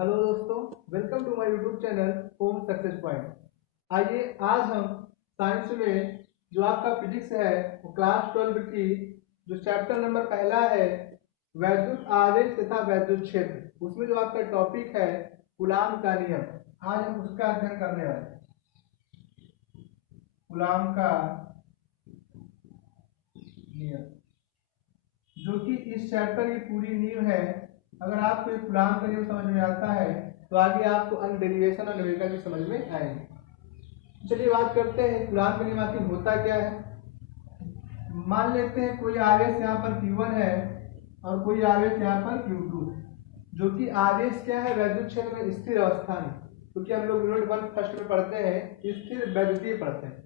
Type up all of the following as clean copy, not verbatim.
Hello दोस्तों, welcome to my YouTube channel Home Success Point. आइए आज हम साइंस में जो आपका फिजिक्स है वो क्लास 12 की जो चैप्टर नंबर पहला है वैद्युत आवेश तथा वैद्युत क्षेत्र, उसमें जो आपका टॉपिक है कूलाम का नियम, आज हम उसका अध्ययन करने वाले हैं। कूलाम का नियम जो कि इस चैप्टर की पूरी नींव है। अगर आपको कूलाम का नियम समझ में आता है तो आगे आपको अन्य डेरिवेशन और न्यूमेरिकल भी समझ में आएंगे। चलिए बात करते हैं कूलाम का नियम आखिर होता क्या है। मान लेते हैं कोई आवेश यहाँ पर Q1 है और कोई आवेश यहाँ पर Q2, जो कि आवेश क्या है वैद्युत क्षेत्र में स्थिर अवस्था में, क्योंकि हम लोग यूनिट 1 फर्स्ट में पढ़ते हैं स्थिर वैद्युतीय पढ़ते हैं।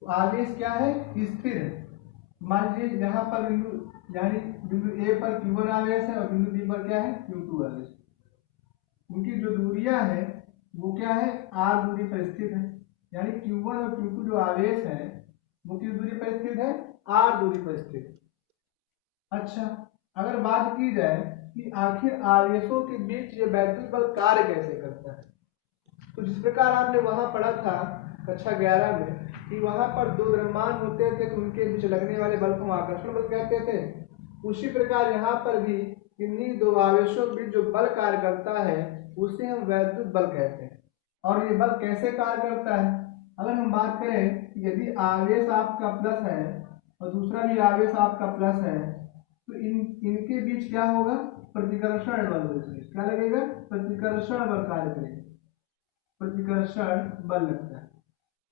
तो आवेश क्या है स्थिर है। मान लीजिए यहाँ पर बिंदु ए पर Q1 आवेश है और बिंदु बी पर क्या है Q2 आवेश। उनकी जो दूरियां है वो क्या है r दूरी पर स्थित है, यानी Q1 और Q2 जो आवेश है वो किस दूरी पर स्थित है r दूरी पर स्थित है। अच्छा, अगर बात की जाए कि आखिर आवेशों के बीच ये वैद्युत बल कार्य कैसे करता है, तो जिस प्रकार आपने वहां पढ़ा था कक्षा 11 में कि वहां पर दो द्रव्यमान होते थे तो उनके बीच लगने वाले बल को आकर्षण बल कहते थे, उसी प्रकार यहाँ पर भी इन्हीं दो आवेशों के बीच जो बल कार्य करता है उसे हम वैद्युत बल कहते हैं। और ये बल कैसे कार्य करता है, अगर हम बात करें कि यदि आवेश आपका प्लस है और दूसरा भी आवेश आपका प्लस है तो इनके बीच क्या होगा प्रतिकर्षण बल, क्या लगेगा प्रतिकर्षण बल कार्य करेगा, प्रतिकर्षण बल लगता है।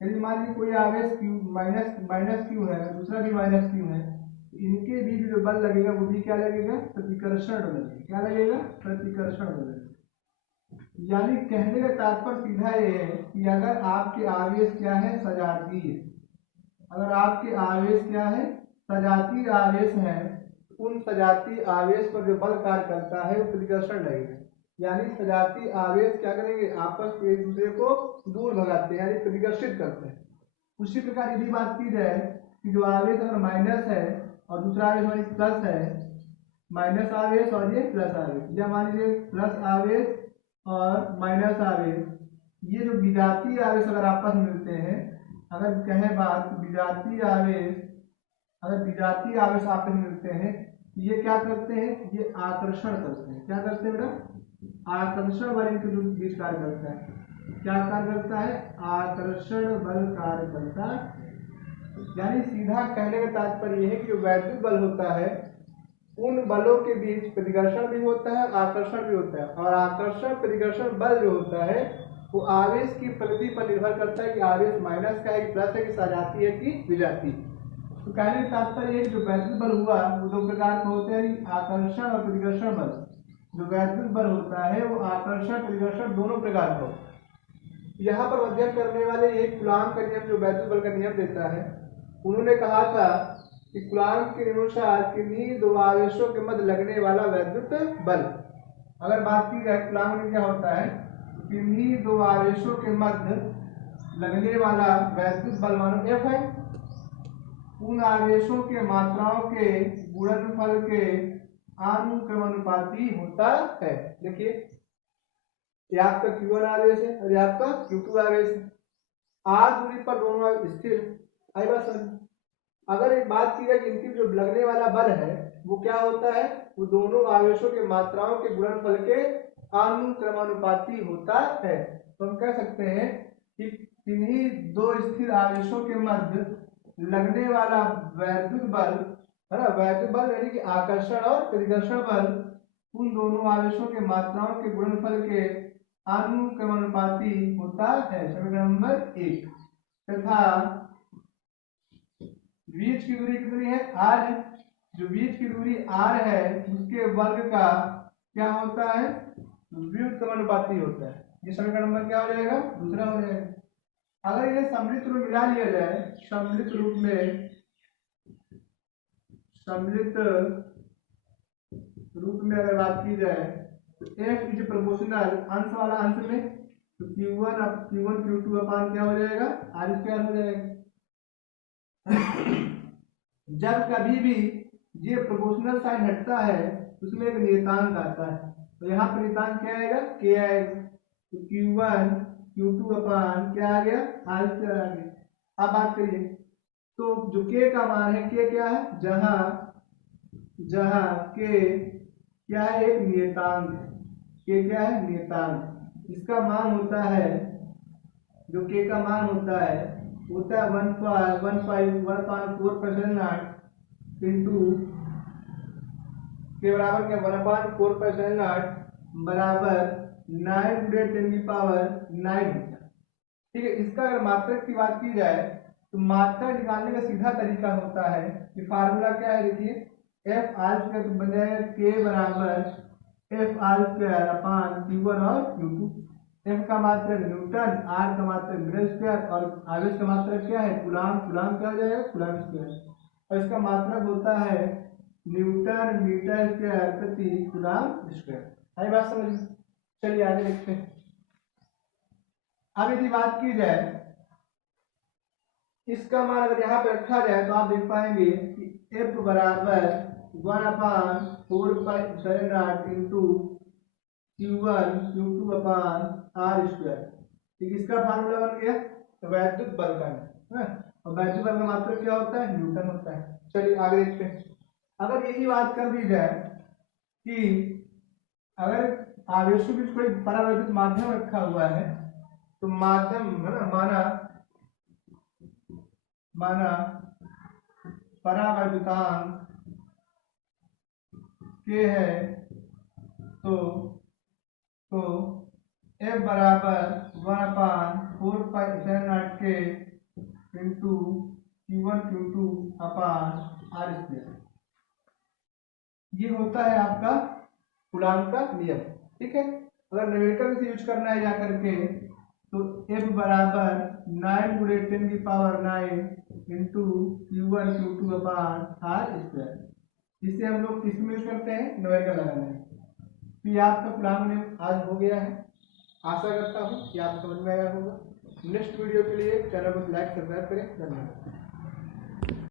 यदि मान लीजिए कोई आवेश माइनस क्यू है दूसरा भी माइनस क्यू है, इनके बीच जो बल लगेगा वो भी क्या लगेगा प्रतिकर्षण बल लगेगा। क्या लगेगा प्रतिकर्षण बल लगेगा। यानी कहने का तात्पर्य सीधा ये है कि अगर आपके आवेश क्या है सजातीय, अगर आपके आवेश क्या है सजातीय आवेश है, उन सजातीय आवेश पर जो बल कार्य करता है वो प्रतिकर्षण लगेगा। यानी सजातीय आवेश क्या करेंगे आपस में एक दूसरे को दूर भगाते हैं यानी प्रतिकर्षित करते हैं। उसी प्रकार यदि बात की जाए कि जो आवेश अगर माइनस है और दूसरा आवेश हमारी प्लस है, माइनस आवेश और ये प्लस आवेश, या मान लीजिए प्लस आवेश और माइनस आवेश, ये जो विजातीय आवेश अगर आपस में मिलते हैं, अगर कहें बात विजातीय आवेश, अगर विजातीय आवेश आपस में मिलते हैं ये क्या करते हैं ये आकर्षण करते हैं। क्या करते हैं बेटा आकर्षण बल इनके बीच कार्य करता है। क्या कार्य करता है आकर्षण बल कार्य करता है। यानी सीधा कहने का तात्पर्य यह है कि जो वैद्युत बल होता है उन बलों के बीच प्रतिकर्षण भी होता है आकर्षण भी होता है, और आकर्षण प्रतिकर्षण बल जो होता है वो आवेश की प्रगति पर निर्भर करता है कि आवेश माइनस का है कि प्लस है कि सजातीय है कि विजातीय। तो कहने का तात्पर्य है जो वैद्युत बल हुआ वो दो प्रकार के होते हैं आकर्षण और प्रतिकर्षण बल। जो वैद्युत बल होता है वो आकर्षण प्रतिकर्षण दोनों प्रकार का होता है। यहाँ पर अध्ययन करने वाले एक कूलाम का नियम जो वैद्युत बल का नियम देता है, उन्होंने कहा था कि कूलाम के अनुसार किन्हीं दो आवेशों के मध्य लगने वाला वैद्युत बल, अगर बात की जाए कूलाम में क्या होता है किन्हीं दो आवेशों के मध्य लगने वाला वैद्युत बल मानो F है, उन आवेशों के मात्राओं के गुणनफल के अनुक्रमानुपाती होता है। देखिए ये आपका Q1 आवेश है और ये आपका Q2 आवेश है, r दूरी पर दोनों स्थिर। आई बात समझ। अगर एक बात की जाए कि इनकी जो लगने वाला बल है वो क्या होता है वो दोनों आवेशों के मात्राओं के गुणनफल के अनुक्रमानुपाती होता है। तो हम कह सकते हैं कि किन्हीं दो स्थिर आवेशों के मध्य लगने वाला वैद्युत बल है ना, वैद्युत बल यानी कि आकर्षण और प्रतिकर्षण बल उन दोनों आवेशों के मात्राओं के गुणनफल के अनुक्रमानुपाती होता है। समीकरण नंबर 1 तथा बीच की दूरी कितनी है r है, जो बीच की दूरी r है उसके वर्ग का क्या होता है व्युत्क्रमानुपाती होता है। ये समीकरण नंबर क्या हो जाएगा दूसरा हो जाएगा। अगर ये सम्मिलित रूप मिला लिया जाए, सम्मिलित रूप में अगर बात की जाए तो f इज प्रोपोर्शनल अंश वाला अंश में, तो Q1 Q2 अपान क्या हो जाएगा r स्क्वायर हो जाएगा। जब कभी भी ये प्रोपोर्शनल साइन हटता है उसमें एक नियतांक आता है, तो यहाँ पर नियतांक क्या आएगा, के आएगा। तो Q1 Q2 अपान क्या आ गया, R स्क्वायर आ गया। अब बात करिए, तो जो के का मान है, के क्या है, जहां के क्या है, एक नियतांक है। के क्या है, नियतांक। इसका मान होता है, जो के का मान होता है 1.4% इंटू के बराबर क्या, 1/4% बराबर 9 × 10�9 होता है। ठीक है। इसका अगर मात्रक की बात की जाए तो मात्रक निकालने का सीधा तरीका होता है कि फार्मूला क्या है, देखिए एफ आर स्क्वायर बन जाएगा के बराबर F R square upon Q1 और Q2। एफ का मात्रक न्यूटन, आर का मात्रक मीटर स्क्वायर और आवेश का मात्रक क्या है, कूलाम। कूलाम क्या हो जाएगा, कूलाम स्क्वायर। और इसका मात्रक होता है न्यूटन मीटर स्क्वायर प्रति कूलाम स्क्वायर। आई बात समझ में? चलिए आगे देखते हैं। अब यदि बात की जाए इसका मान अगर यहाँ पे रखा जाए तो आप देख पाएंगे कि एफ बराबर 1/4 इंटू Q1 Q2 अपान R स्क्वायर। ठीक, इसका फार्मूला बन गया तो वैद्युत बल का है। और वैद्युत बल का मात्रक क्या होता है, न्यूटन होता है। चलिए आगे देखते हैं। अगर यही बात कर दी जाए कि अगर आवेशों के बीच कोई परावैद्युत माध्यम रखा हुआ है तो माध्यम है ना, माना परावैद्युतांक के है तो F बराबर 1/4 के इंटू Q1 Q2 अपान R स्क्वायर। ये होता है आपका कूलाम का नियम। ठीक है। अगर न्यूमेरिकल से यूज करना है जा करके तो F बराबर 9 × 10⁹ इंटू Q1 Q2 अपान R स्क्वायर। इसे हम लोग किस में यूज करते हैं, न्यूमेरिकल लगाने में। तो ये आपका कूलाम नियम आज हो गया है। आशा करता हूँ कि आप समझ में आया होगा। नेक्स्ट वीडियो के लिए चैनल को लाइक सब्सक्राइब करें। धन्यवाद।